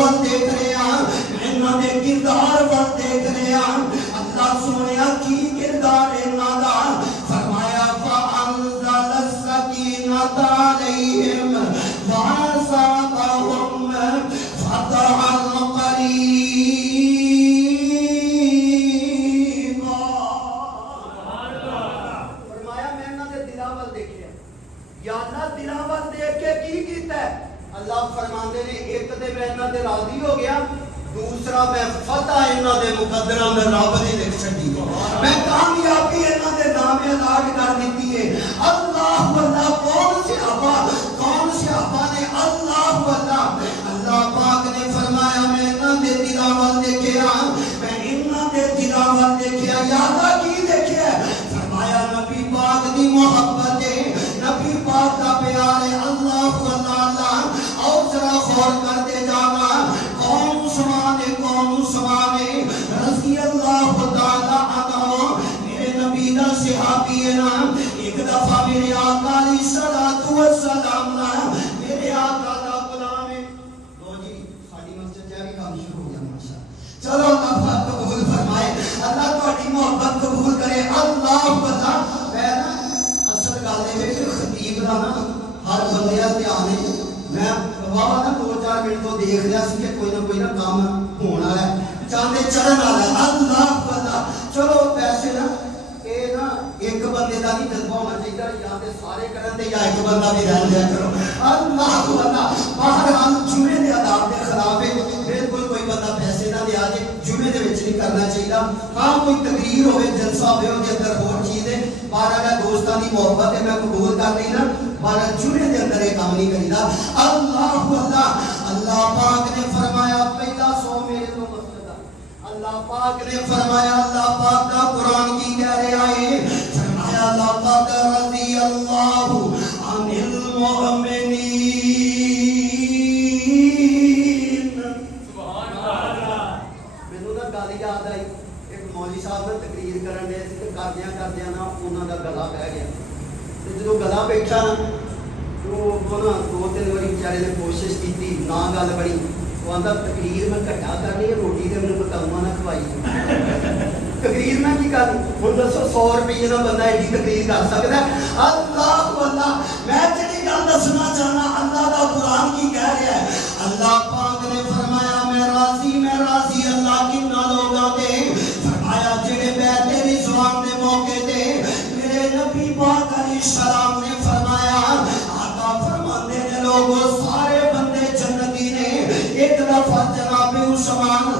وال دیکھ رہے ہیں انہاں دے کردار وال دیکھ رہے ہیں اللہ سونے کی کردار انہاں دا فرمایا فانزل السکینۃ علیہم وَأَصَابَهُمْ فَتْحًا قَرِيبًا فرمایا میں انہاں دے دلاں وال دیکھیا یا اللہ دلاں وال دیکھ کے کی کیتا ہے اللہ فرماندے نے ایک تے میں انہاں تے راضی ہو گیا دوسرا میں فتح انہاں دے مقدراں میں رب نے لکھ چھڈی میں کامیابی انہاں دے نام اعلان کر دتی ہے اللہ اللہ کون صحابہ نے اللہ اللہ پاک نے فرمایا میں انہاں دے دلاں وال دیکھیا میں انہاں دے دلاں وال دیکھیا یا اللہ کی دیکھیا فرمایا نبی پاک دی محبت ہے نبی پاک دا پیار ہے اللہ اللہ اور ذرا غور کرتے جانا کون سمانے رضی اللہ تعالی عنہ میرے نبی دا صحابی ہے نا ایک دفعہ میرے آقا علیہ الصلوۃ والسلام میرے آقا دا غلام ہے لو جی ساڈی مسجد جا بھی کام شروع ہو گیا ماشاءاللہ چلو اللہ پاک قبول فرمائے اللہ تہاڈی محبت قبول کرے اللہ میں اصل گل ہے کہ خطیب دا نا ہر بندے دا دھیان ہے میں بابا نا 2-4 منٹ تو دیکھ رہا سی کہ کوئی نہ کام ہونا ہے چاندے چڑھن والا ہے اللہ چلو ویسے نا اے نا ایک بندے دا نہیں جذبہ ہونا چاہیے یا تے سارے کرن تے یا ایک بندہ بھی رہ لیا کرو اللہ باہر ہم جمعے دے آداب دے خلاف ہے بالکل کوئی بندہ پیسے نہ دے آجے جمعے دے وچ نہیں کرنا چاہیے ہاں کوئی تقریر ہوے جلسہ ہوے او دے اندر ہور چیز ہے بارہ دوستاں دی محبت ہے میں قبول کر لی نا بارہ جمعے دے اندر یہ کام نہیں کریدا اللہ پاک نے فرمایا پہلا سو میرے تو مسجد اللہ پاک نے فرمایا اللہ پاک کا قرآن کی کہہ رہا ہے فرمایا لقد رضی اللہ عن المؤمنین سبحان اللہ مینوں نا گل یاد آئی ایک مولوی صاحب نے تقریر کرن دے سی تے کردیاں نا انہاں دا گلا بہ گیا تے جدوں گلا بیٹھا نا تو وہ نا 2-3 باری بیچارے نے کوشش کی نہ گل بڑی وہ آندا تقریر میں گھٹا کرنی ہے روٹی تے میں بتاؤں نہ کھوائی تقریر میں کی کرنی ہن دسو 100 روپے دا بندہ ایڈی تقریر کر سکدا ہے اللہ میں جڑی گل دسنا چاہنا اللہ دا قرآن کی کہہ رہا ہے اللہ پاک نے فرمایا میں راضی اللہ کنا لوگاں تے فرمایا جڑے بیت رضوان دے موقع تے میرے نبی پاک علیہ السلام نے فرمایا فرماندے نے لوگوں سارے بندے جنتی نے ایک دفعہ جناب عثمان